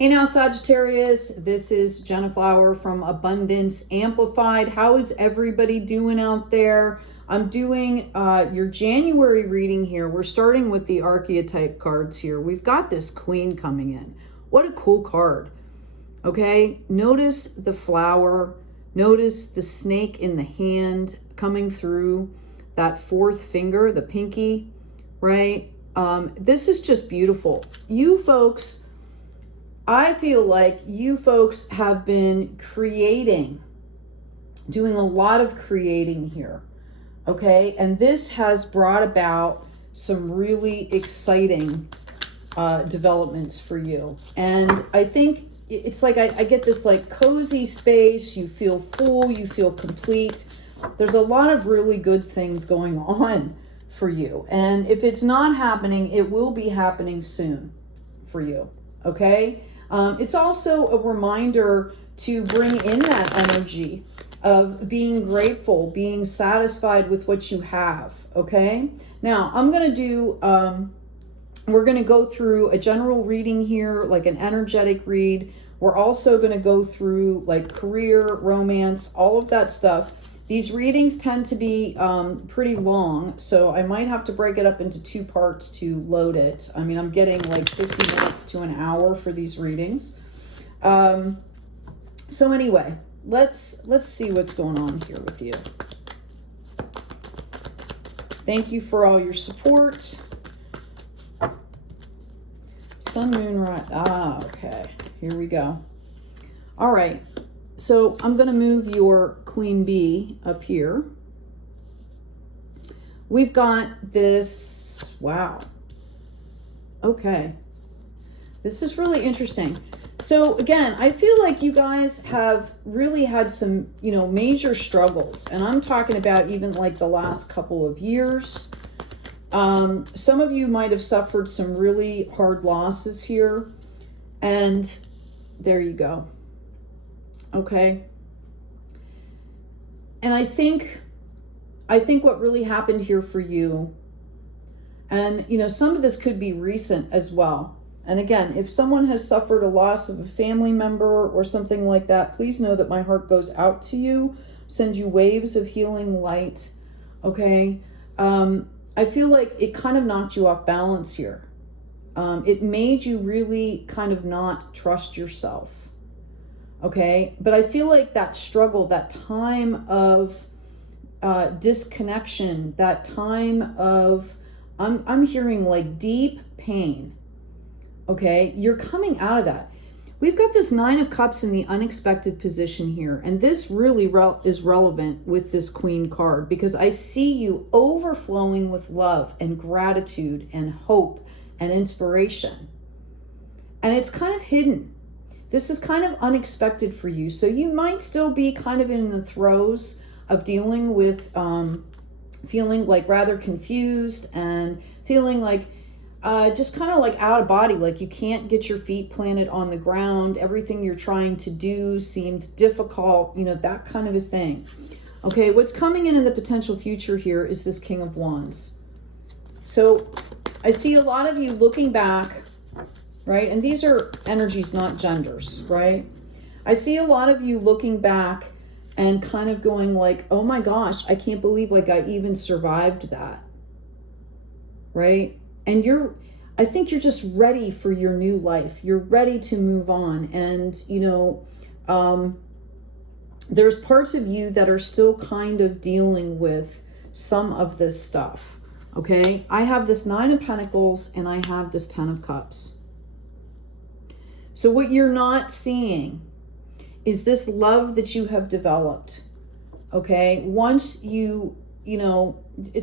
Hey now, Sagittarius, this is Jenna Flower from Abundance Amplified. How is everybody doing out there? I'm doing your January reading here. We're starting with the archetype cards here. We've got this queen coming in. What a cool card. Okay, notice the flower. Notice the snake in the hand coming through that fourth finger, the pinky, right? This is just beautiful. You folks, I feel like you folks have been creating, doing a lot of creating here, okay? And this has brought about some really exciting developments for you. And I think it's like I get this like cozy space. You feel full, you feel complete. There's a lot of really good things going on for you. And if it's not happening, it will be happening soon for you, okay? It's also a reminder to bring in that energy of being grateful, being satisfied with what you have, okay? Now, I'm going to do, we're going to go through a general reading here, like an energetic read. We're also going to go through like career, romance, all of that stuff. These readings tend to be pretty long, so I might have to break it up into two parts to load it. I mean, I'm getting like 50 minutes to an hour for these readings. So anyway, let's see what's going on here with you. Thank you for all your support. Sun, moon, rise. Ah, okay. Here we go. All right. So I'm going to move your queen bee up here. We've got this, wow. Okay. This is really interesting. So again, I feel like you guys have really had some, you know, major struggles. And I'm talking about even like the last couple of years. Some of you might have suffered some really hard losses here. And there you go. Okay. And I think what really happened here for you, and you know, some of this could be recent as well. And again, if someone has suffered a loss of a family member or something like that, please know that my heart goes out to you, send you waves of healing light. Okay. I feel like it kind of knocked you off balance here. It made you really kind of not trust yourself. Okay, but I feel like that struggle, that time of disconnection, that time of, I'm hearing like deep pain. Okay, you're coming out of that. We've got this 9 of Cups in the unexpected position here, and this really is relevant with this Queen card because I see you overflowing with love and gratitude and hope and inspiration, and it's kind of hidden. This is kind of unexpected for you. So you might still be kind of in the throes of dealing with feeling like rather confused and feeling like just kind of like out of body, like you can't get your feet planted on the ground. Everything you're trying to do seems difficult, you know, that kind of a thing. Okay, what's coming in the potential future here is this King of Wands. So I see a lot of you looking back, right? And these are energies, not genders, right? I see a lot of you looking back and kind of going like, oh my gosh, I can't believe like I even survived that, right? And I think you're just ready for your new life. You're ready to move on. And, you know, there's parts of you that are still kind of dealing with some of this stuff, okay? I have this 9 of Pentacles and I have this 10 of Cups. So what you're not seeing is this love that you have developed, okay? Once you know,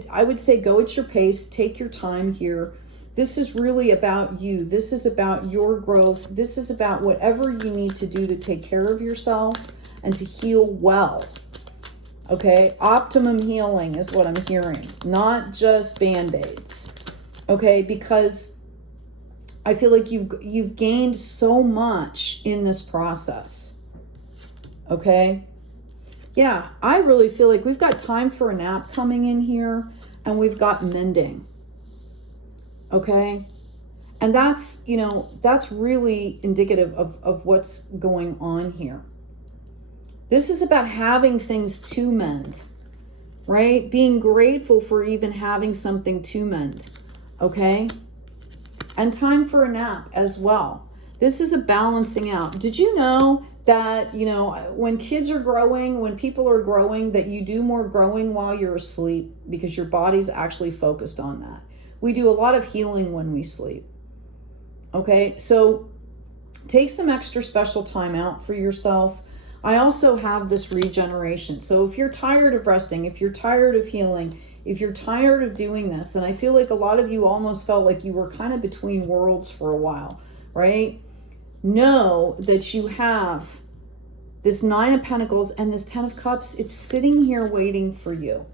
I would say go at your pace, take your time here. This is really about you. This is about your growth. This is about whatever you need to do to take care of yourself and to heal well, okay? Optimum healing is what I'm hearing, not just Band-Aids, okay? Because I feel like you've gained so much in this process. Okay? Yeah, I really feel like we've got time for a nap coming in here and we've got mending. Okay? And that's, you know, that's really indicative of what's going on here. This is about having things to mend, right? Being grateful for even having something to mend, okay? And time for a nap as well. This is a balancing out. Did you know that, you know, when kids are growing, when people are growing, that you do more growing while you're asleep because your body's actually focused on that? We do a lot of healing when we sleep. Okay, so take some extra special time out for yourself. I also have this regeneration. So if you're tired of resting, if you're tired of healing, if you're tired of doing this, and I feel like a lot of you almost felt like you were kind of between worlds for a while, right? Know that you have this 9 of Pentacles and this 10 of Cups. It's sitting here waiting for you.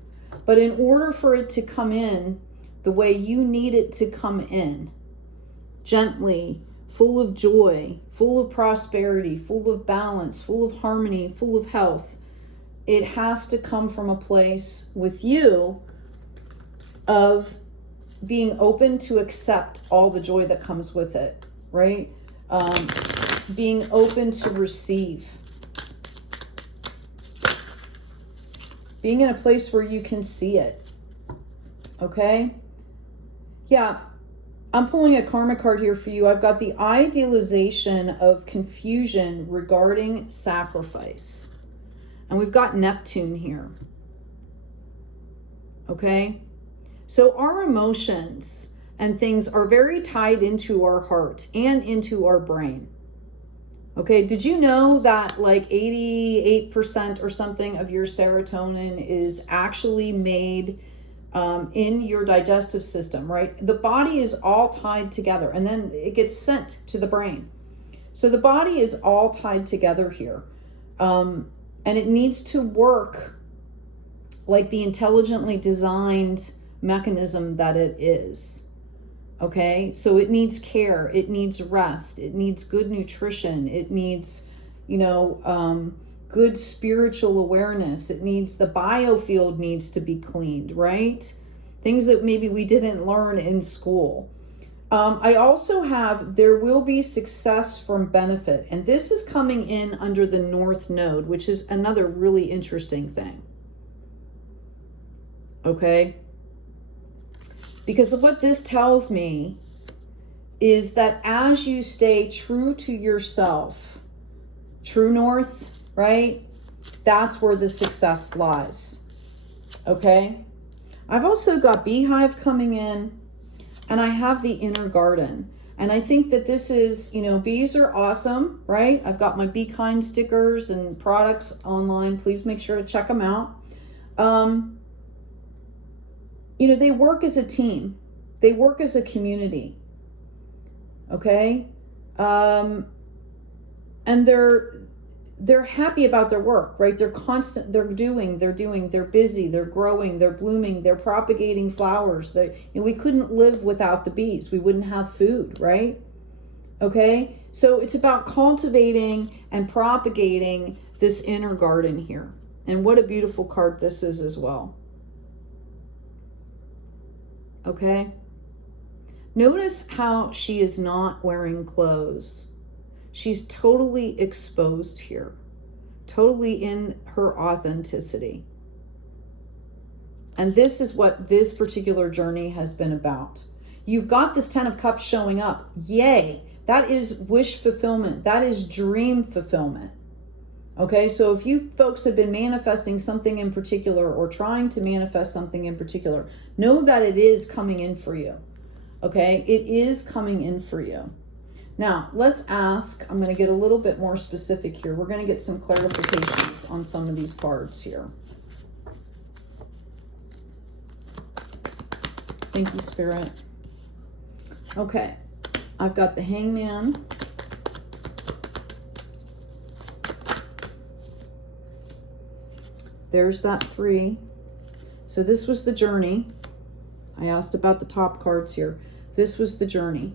But in order for it to come in the way you need it to come in, gently, full of joy, full of prosperity, full of balance, full of harmony, full of health, it has to come from a place with you of being open to accept all the joy that comes with it, right? Being open to receive. Being in a place where you can see it, okay? Yeah. I'm pulling a karma card here for you. I've got the idealization of confusion regarding sacrifice. And we've got Neptune here. Okay? So our emotions and things are very tied into our heart and into our brain. Okay? Did you know that like 88% or something of your serotonin is actually made in your digestive system, right? The body is all tied together and then it gets sent to the brain. So the body is all tied together here. And it needs to work like the intelligently designed mechanism that it is. Okay? So it needs care, it needs rest, it needs good nutrition, it needs, you know, good spiritual awareness. It needs, the biofield needs to be cleaned, right? Things that maybe we didn't learn in school. I also have, there will be success from benefit. And this is coming in under the North Node, which is another really interesting thing. Okay? Because of what this tells me is that as you stay true to yourself, true North, right? That's where the success lies. Okay? I've also got Beehive coming in, and I have the Inner Garden. And I think that this is, you know, bees are awesome, right? I've got my Be Kind stickers and products online. Please make sure to check them out. You know, they work as a team. They work as a community. Okay? And they're happy about their work, right? They're constant, they're busy, they're growing, they're blooming, they're propagating flowers. You know, we couldn't live without the bees. We wouldn't have food, right? Okay? So it's about cultivating and propagating this inner garden here. And what a beautiful card this is as well. Okay? Notice how she is not wearing clothes. She's totally exposed here, totally in her authenticity. And this is what this particular journey has been about. You've got this 10 of Cups showing up. Yay. That is wish fulfillment. That is dream fulfillment. Okay, so if you folks have been manifesting something in particular or trying to manifest something in particular, know that it is coming in for you. Okay, it is coming in for you. Now, let's ask, I'm going to get a little bit more specific here. We're going to get some clarifications on some of these cards here. Thank you, Spirit. Okay, I've got the Hangman. There's that 3. So this was the journey. I asked about the top cards here. This was the journey.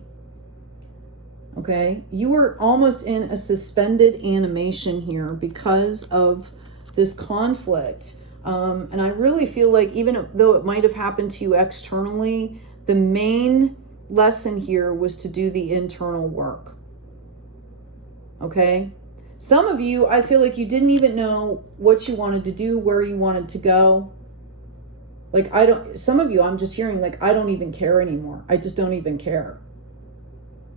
Okay, you were almost in a suspended animation here because of this conflict. And I really feel like even though it might have happened to you externally, the main lesson here was to do the internal work. Okay? Some of you, I feel like you didn't even know what you wanted to do, where you wanted to go. Like, some of you, I'm just hearing, like, I don't even care anymore. I just don't even care.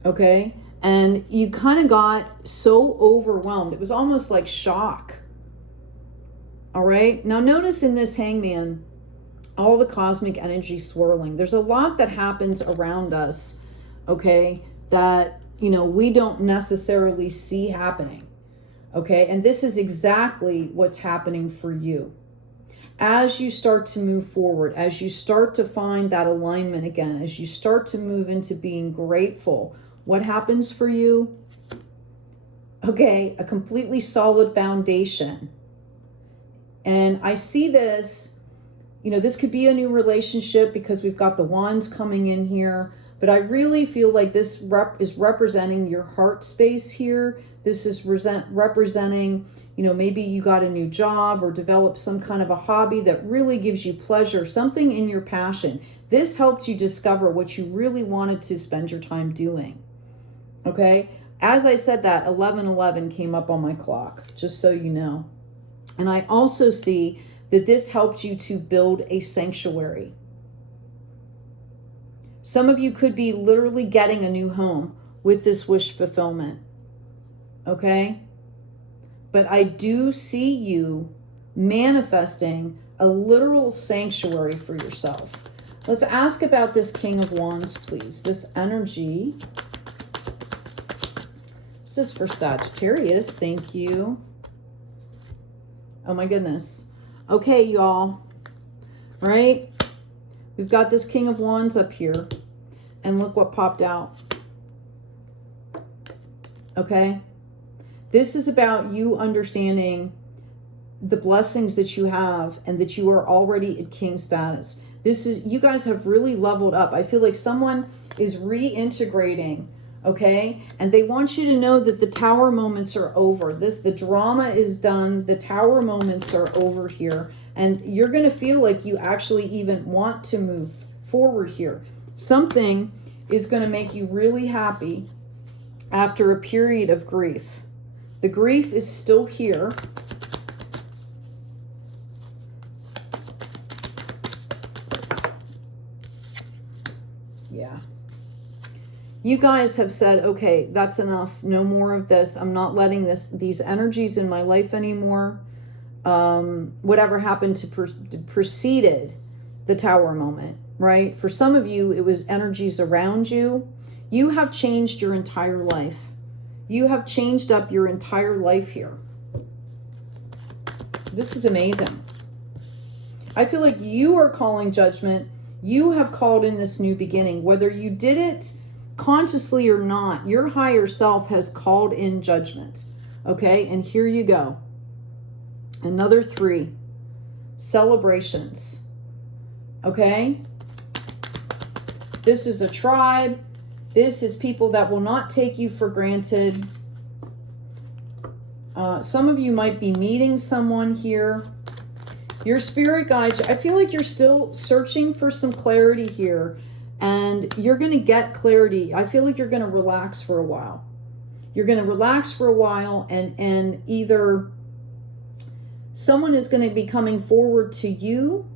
Okay? And you kind of got so overwhelmed. It was almost like shock. All right? Now, notice in this Hangman, all the cosmic energy swirling. There's a lot that happens around us, okay, that, you know, we don't necessarily see happening. Okay? And this is exactly what's happening for you. As you start to move forward, as you start to find that alignment again, as you start to move into being grateful, what happens for you? Okay, a completely solid foundation. And I see this, you know, this could be a new relationship because we've got the wands coming in here, but I really feel like this is representing your heart space here. This is representing, you know, maybe you got a new job or developed some kind of a hobby that really gives you pleasure, something in your passion. This helped you discover what you really wanted to spend your time doing. Okay? As I said that, 11:11 came up on my clock, just so you know. And I also see that this helped you to build a sanctuary. Some of you could be literally getting a new home with this wish fulfillment. Okay? But I do see you manifesting a literal sanctuary for yourself. Let's ask about this King of Wands, please. This energy. This is for Sagittarius. Thank you. Oh my goodness. Okay, y'all. Right? We've got this King of Wands up here. And look what popped out. Okay? This is about you understanding the blessings that you have and that you are already at king status. This is, you guys have really leveled up. I feel like someone is reintegrating, okay? And they want you to know that the tower moments are over. The drama is done. The tower moments are over here. And you're going to feel like you actually even want to move forward here. Something is going to make you really happy after a period of grief. The grief is still here. Yeah. You guys have said, okay, that's enough. No more of this. I'm not letting these energies in my life anymore. Whatever happened to preceded the tower moment, right? For some of you, it was energies around you. You have changed your entire life. You have changed up your entire life here. This is amazing. I feel like you are calling judgment. You have called in this new beginning. Whether you did it consciously or not, your higher self has called in judgment. Okay, and here you go. Another 3. Celebrations. Okay? This is a tribe. This is people that will not take you for granted. Some of you might be meeting someone here. Your spirit guides, I feel like you're still searching for some clarity here. And you're going to get clarity. I feel like you're going to relax for a while. You're going to relax for a while and either someone is going to be coming forward to you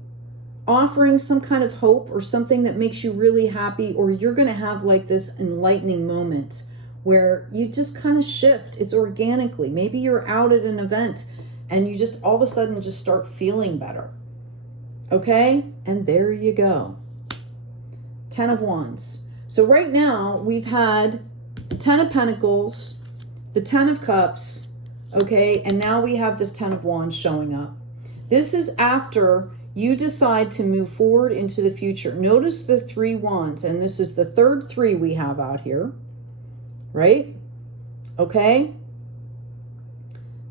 offering some kind of hope or something that makes you really happy, or you're going to have like this enlightening moment where you just kind of shift. It's organically. Maybe you're out at an event and you just all of a sudden just start feeling better. Okay? And there you go. 10 of Wands. So right now we've had the 10 of Pentacles, the 10 of Cups, okay? And now we have this 10 of Wands showing up. This is after you decide to move forward into the future. Notice the 3 wands, and this is the third 3 we have out here, right? Okay?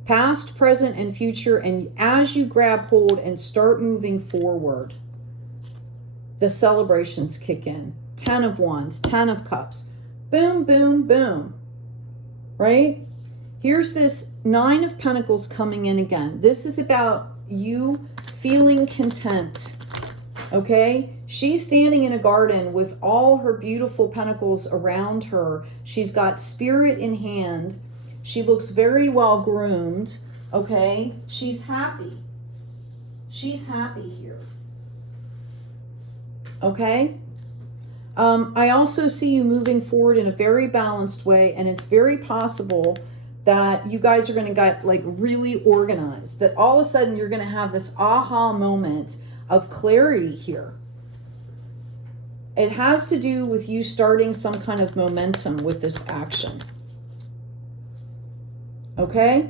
Past, present, and future, and as you grab hold and start moving forward, the celebrations kick in. 10 of Wands, 10 of Cups. Boom, boom, boom. Right? Here's this 9 of Pentacles coming in again. This is about you feeling content. Okay? She's standing in a garden with all her beautiful pentacles around her. She's got spirit in hand. She looks very well groomed, okay? She's happy. She's happy here, okay? I also see you moving forward in a very balanced way, and it's very possible that you guys are going to get like really organized, that all of a sudden you're going to have this aha moment of clarity here. It has to do with you starting some kind of momentum with this action. Okay?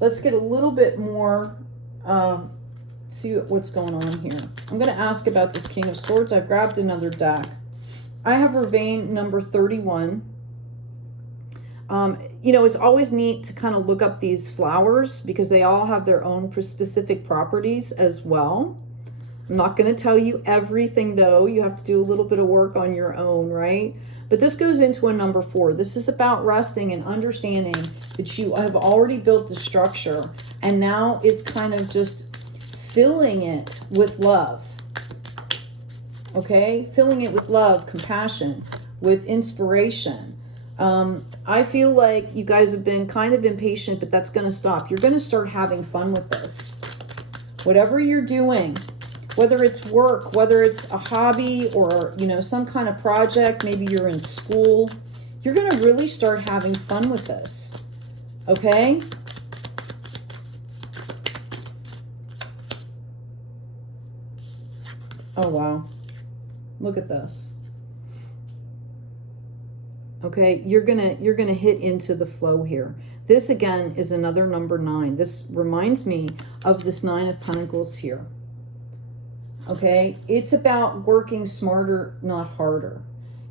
Let's get a little bit more, see what's going on here. I'm going to ask about this King of Swords. I've grabbed another deck. I have Vervain number 31. You know, it's always neat to kind of look up these flowers because they all have their own specific properties as well. I'm not going to tell you everything, though. You have to do a little bit of work on your own, right? But this goes into a number 4. This is about resting and understanding that you have already built the structure, and now it's kind of just filling it with love. Okay? Filling it with love, compassion, with inspiration. I feel like you guys have been kind of impatient, but that's going to stop. You're going to start having fun with this. Whatever you're doing, whether it's work, whether it's a hobby or, you know, some kind of project, maybe you're in school, you're going to really start having fun with this. Okay? Oh, wow. Look at this. Okay, you're gonna hit into the flow here. This again is another number 9. This reminds me of this 9 of Pentacles here. Okay, it's about working smarter, not harder.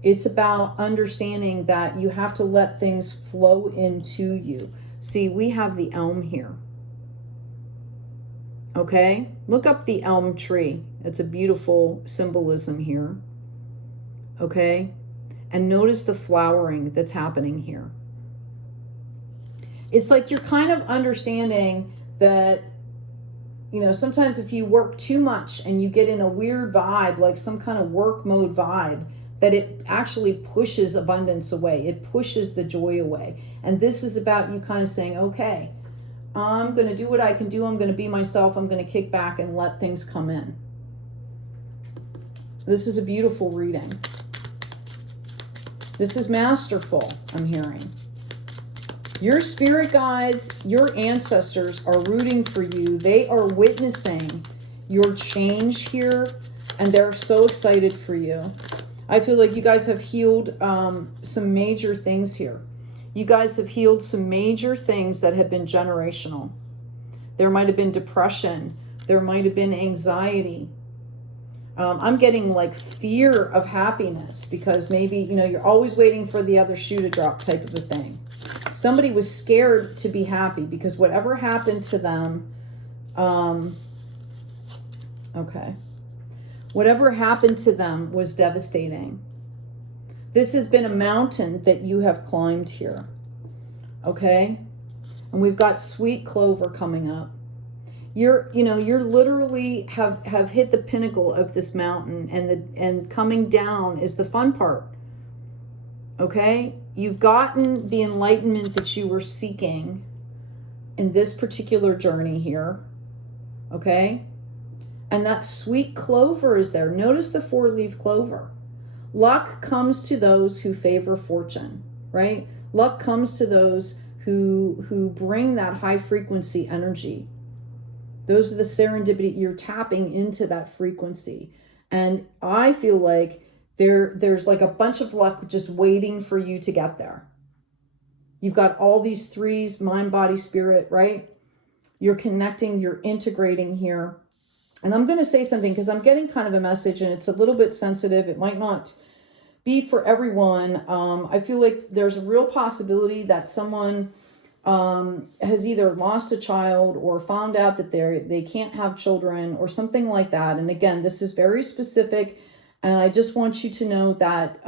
It's about understanding that you have to let things flow into you. See, we have the elm here. Okay, look up the elm tree. It's a beautiful symbolism here. Okay, and notice the flowering that's happening here. It's like you're kind of understanding that, you know, sometimes if you work too much and you get in a weird vibe, like some kind of work mode vibe, that it actually pushes abundance away. It pushes the joy away. And this is about you kind of saying, okay, I'm going to do what I can do. I'm going to be myself. I'm going to kick back and let things come in. This is a beautiful reading. This is masterful, I'm hearing. Your spirit guides, your ancestors are rooting for you. They are witnessing your change here, and they're so excited for you. I feel like you guys have healed some major things here. You guys have healed some major things that have been generational. There might have been depression. There might have been anxiety. I'm getting like fear of happiness because maybe, you know, you're always waiting for the other shoe to drop type of a thing. Somebody was scared to be happy because whatever happened to them, okay, whatever happened to them was devastating. This has been a mountain that you have climbed here, okay? And we've got sweet clover coming up. You're literally have hit the pinnacle of this mountain, and coming down is the fun part. Okay? You've gotten the enlightenment that you were seeking in this particular journey here. Okay? And that sweet clover is there. Notice the 4-leaf clover. Luck comes to those who favor fortune, right? Luck comes to those who bring that high frequency energy. Those are the serendipity. You're tapping into that frequency. And I feel like there's like a bunch of luck just waiting for you to get there. You've got all these 3s, mind, body, spirit, right? You're connecting, you're integrating here. And I'm going to say something because I'm getting kind of a message and it's a little bit sensitive. It might not be for everyone. I feel like there's a real possibility that someone has either lost a child or found out that they can't have children or something like that. And again, this is very specific. And I just want you to know that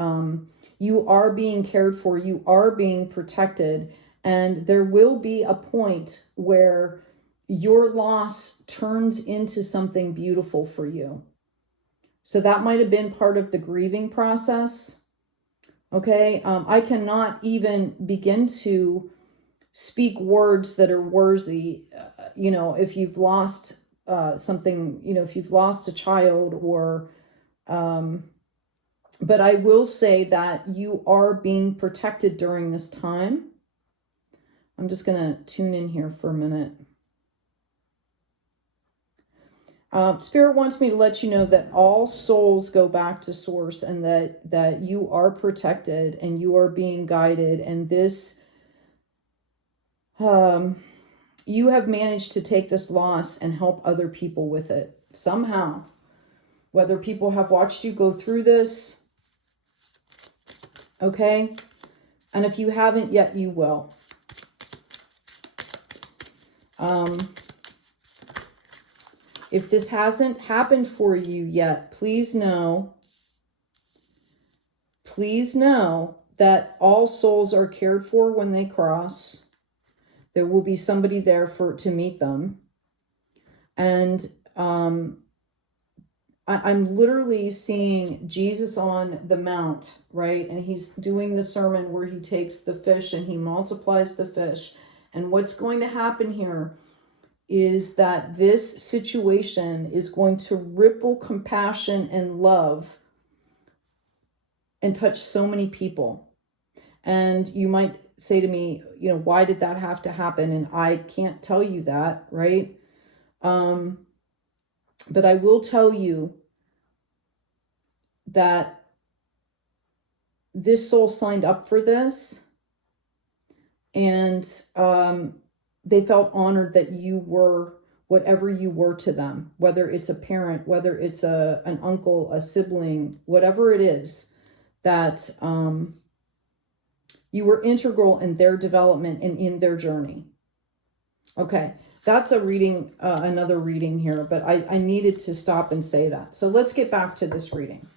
you are being cared for. You are being protected. And there will be a point where your loss turns into something beautiful for you. So that might have been part of the grieving process. Okay. I cannot even begin to speak words that are worthy, you know, if you've lost something, you know, if you've lost a child or, but I will say that you are being protected during this time. I'm just going to tune in here for a minute. Spirit wants me to let you know that all souls go back to source, and that you are protected and you are being guided. And this, you have managed to take this loss and help other people with it somehow. Whether people have watched you go through this, okay? And if you haven't yet, you will. If this hasn't happened for you yet, please know that all souls are cared for when they cross. There will be somebody there to meet them. And I'm literally seeing Jesus on the mount, right? And he's doing the sermon where he takes the fish and he multiplies the fish. And what's going to happen here is that this situation is going to ripple compassion and love and touch so many people. And you might say to me, you know, why did that have to happen? And I can't tell you that, right? But I will tell you that this soul signed up for this, and they felt honored that you were whatever you were to them, whether it's a parent, whether it's an uncle, a sibling, whatever it is, that you were integral in their development and in their journey. Okay, that's a reading, another reading here, but I needed to stop and say that. So let's get back to this reading.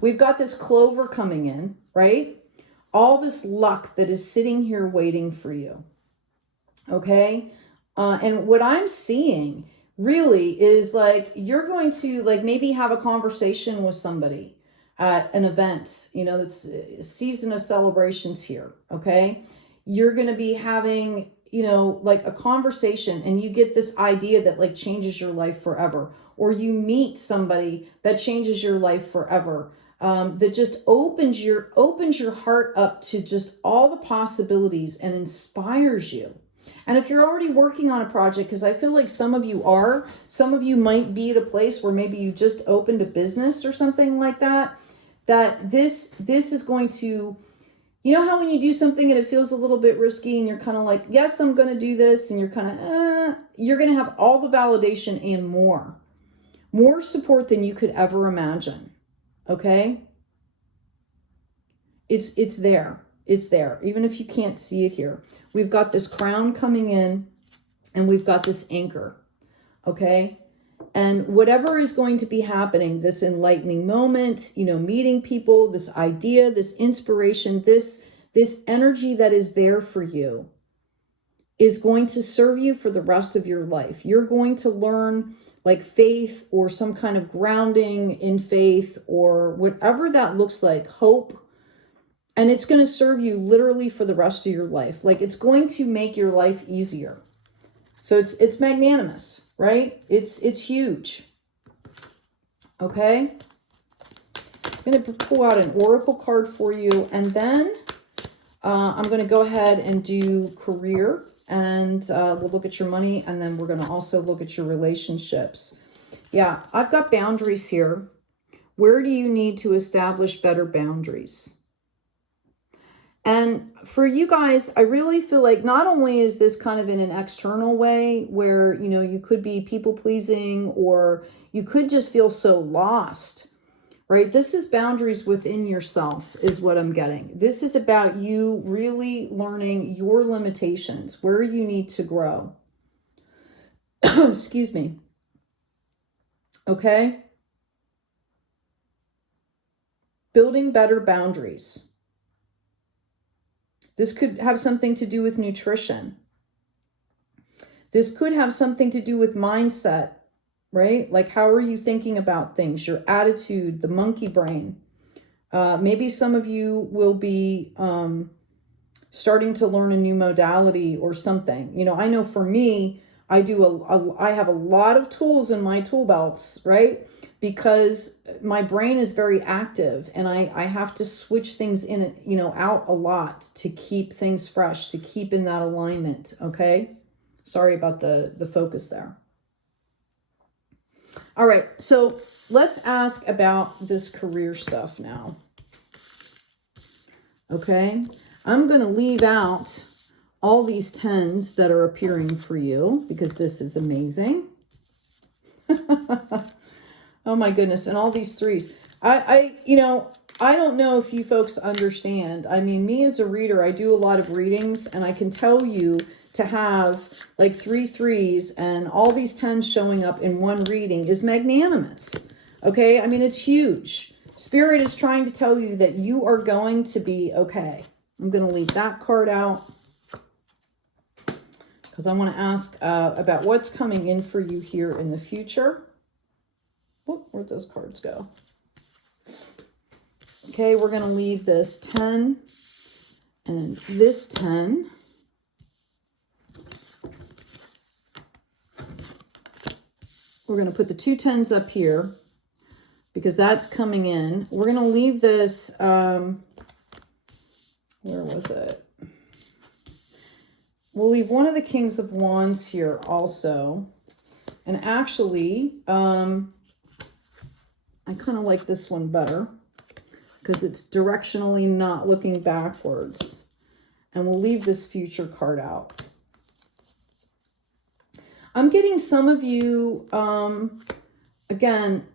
We've got this clover coming in, right? All this luck that is sitting here waiting for you. Okay. And what I'm seeing really is like, you're going to like maybe have a conversation with somebody at an event, you know, it's a season of celebrations here. Okay. You're going to be having, you know, like a conversation, and you get this idea that like changes your life forever, or you meet somebody that changes your life forever. That just opens your heart up to just all the possibilities and inspires you. And if you're already working on a project, because I feel like some of you are, some of you might be at a place where maybe you just opened a business or something like that, that this is going to, you know how when you do something and it feels a little bit risky and you're kind of like, yes, I'm going to do this. And you're kind of, you're going to have all the validation and more support than you could ever imagine. Okay. It's there. It's there. Even if you can't see it here, we've got this crown coming in and we've got this anchor. Okay. And whatever is going to be happening, this enlightening moment, you know, meeting people, this idea, this inspiration, this energy that is there for you is going to serve you for the rest of your life. You're going to learn like faith or some kind of grounding in faith or whatever that looks like, hope. And it's going to serve you literally for the rest of your life. Like it's going to make your life easier. So it's magnanimous, right? It's huge. Okay. I'm going to pull out an oracle card for you. And then I'm going to go ahead and do career. And we'll look at your money, and then we're going to also look at your relationships. Yeah, I've got boundaries here. Where do you need to establish better boundaries? And for you guys, I really feel like not only is this kind of in an external way where, you know, you could be people pleasing or you could just feel so lost, right? This is boundaries within yourself is what I'm getting. This is about you really learning your limitations, where you need to grow. Excuse me. Okay. Building better boundaries. This could have something to do with nutrition. This could have something to do with mindset. right? Like, how are you thinking about things? Your attitude, the monkey brain. Maybe some of you will be starting to learn a new modality or something. You know, I know for me, I have a lot of tools in my tool belts, right? Because my brain is very active and I have to switch things in, you know, out a lot to keep things fresh, to keep in that alignment. Okay. Sorry about the focus there. All right. So let's ask about this career stuff now. Okay. I'm going to leave out all these 10s that are appearing for you because this is amazing. Oh my goodness. And all these 3s. You know, I don't know if you folks understand. I mean, me as a reader, I do a lot of readings and I can tell you to have like 3 3s and all these 10s showing up in one reading is magnanimous. Okay. I mean, it's huge. Spirit is trying to tell you that you are going to be okay. I'm going to leave that card out because I want to ask about what's coming in for you here in the future. Oh, where'd those cards go? Okay, we're going to leave this 10 and this 10. We're going to put the 2 10s up here because that's coming in. We're going to leave this, where was it? We'll leave one of the Kings of Wands here also. And actually, I kind of like this one better because it's directionally not looking backwards. And we'll leave this future card out. I'm getting some of you, again,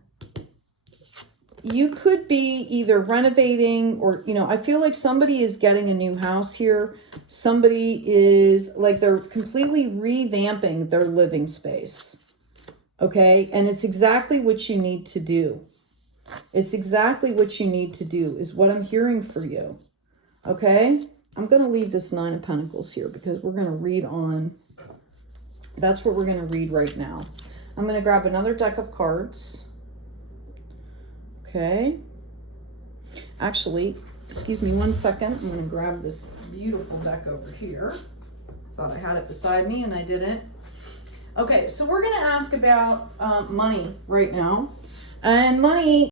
you could be either renovating or, you know, I feel like somebody is getting a new house here. Somebody is like they're completely revamping their living space. Okay. And it's exactly what you need to do. It's exactly what you need to do is what I'm hearing for you. Okay. I'm going to leave this 9 of Pentacles here because we're going to read on. That's what we're going to read right now. I'm going to grab another deck of cards. Okay. Actually, excuse me 1 second. I'm going to grab this beautiful deck over here. I thought I had it beside me and I didn't. Okay, so we're going to ask about money right now. And money